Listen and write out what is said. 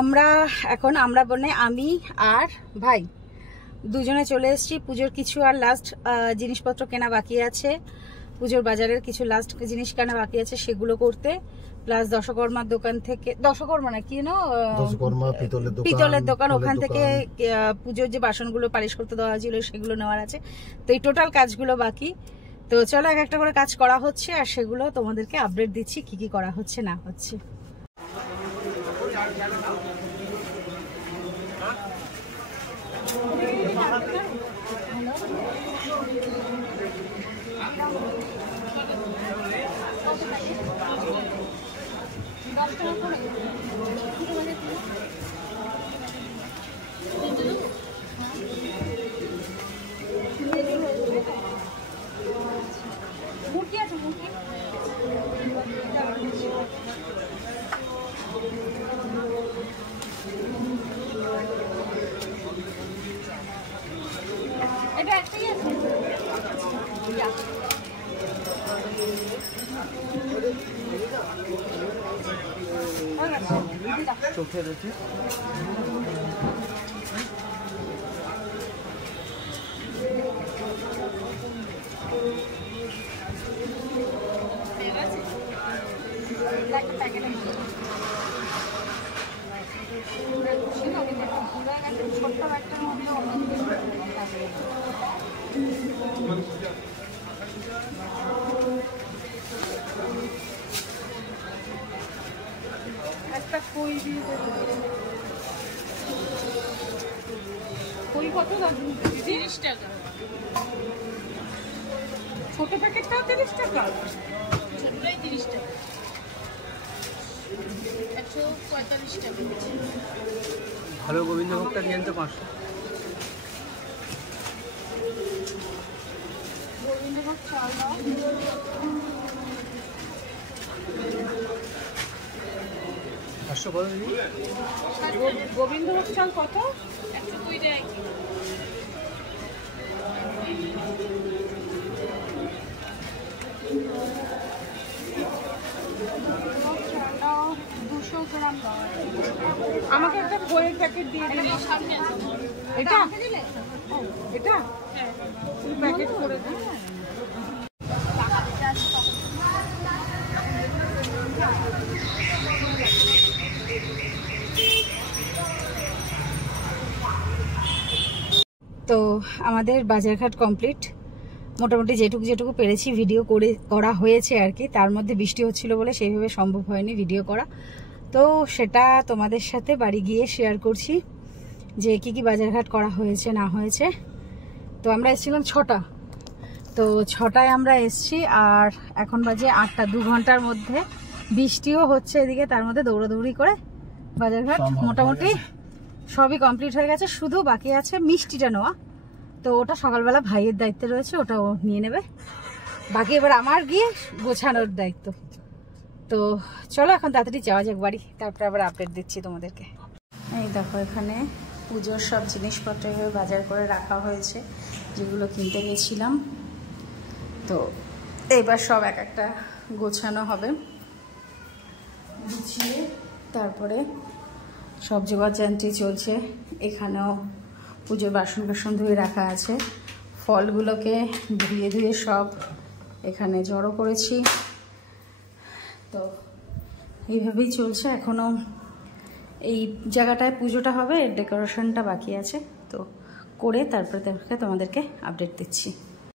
আমরা এখন মানে আমি আর ভাই দুজনে চলে এসেছি। পুজোর কিছু আর লাস্ট জিনিসপত্র কেনা বাকি আছে, পুজোর বাজারের কিছু লাস্ট জিনিস কেনা বাকি আছে, সেগুলো করতে। প্লাস দশকর্মার দোকান থেকে, দশকর্মা না কি না, পিতলের দোকান, ওখান থেকে পুজোর যে বাসনগুলো পালিশ করতে দেওয়া ছিল সেগুলো নেওয়ার আছে। তো এই টোটাল কাজগুলো বাকি। তো চলো এক একটা করে কাজ করা হচ্ছে, আর সেগুলো তোমাদেরকে আপডেট দিচ্ছি কি কি করা হচ্ছে না হচ্ছে। মুরগি আছে, মুরগি এটা একটাই আছে। চোখে রয়েছে ছোট্ট একটার মধ্যে একটা কই দিয়ে কই কত দাম? 30 টাকা। ছোট প্যাকেটটা 30 টাকা, ছোটটাই 30 টাকা, 145 টাকা। ভালো গোবিন্দভোগটা নিয়ে আনতে 500। গোবিন্দভোগ চাল দাও। গোবিন্দভোগ চাল কত? 120 টাকা। আমাকে একটা বইয়ের প্যাকেট দিয়ে দিন। এটা এটা প্যাকেট করে দিন। তো আমাদের বাজারঘাট কমপ্লিট, মোটামুটি যেটুকু পেরেছি ভিডিও করা হয়েছে আর কি। তার মধ্যে বৃষ্টি হচ্ছিল বলে সেইভাবে সম্ভব হয়নি ভিডিও করা। তো সেটা তোমাদের সাথে বাড়ি গিয়ে শেয়ার করছি যে কি কি বাজারঘাট করা হয়েছে না হয়েছে। তো আমরা এসেছিলাম 6টা, তো 6টায় আমরা এসছি, আর এখন বাজে 8টা। 2 ঘন্টার মধ্যে বৃষ্টিও হচ্ছে এদিকে, তার মধ্যে দৌড়াদৌড়ি করে বাজারঘাট মোটামুটি সবই কমপ্লিট হয়ে গেছে। শুধু বাকি আছে মিষ্টিটা নেওয়া, তো ওটা সকালবেলা ভাইয়ের দায়িত্বে রয়েছে, ওটা ও নিয়ে নেবে। বাকি এবার আমার গিয়ে গোছানোর দায়িত্ব। তো চলো এখন তাড়াতাড়ি যাওয়া যাক বাড়ি, তারপরে আবার আপডেট দিচ্ছি তোমাদেরকে। এই দেখো এখানে পুজোর সব জিনিসপত্র বাজার করে রাখা হয়েছে, যেগুলো কিনতে গেছিলাম। তো এইবার সব এক একটা গোছানো হবে, গুছিয়ে তারপরে সব জোগাড়যন্ত্রী চলছে। এখানেও পুজোর বাসন ধুয়ে রাখা আছে, ফলগুলোকে ধুয়ে সব এখানে জড়ো করেছি। তো এইভাবেই চলছে। এখনও এই জায়গাটায় পুজোটা হবে, ডেকোরেশনটা বাকি আছে, তো করে তারপরে তোমাদেরকে আপডেট দিচ্ছি।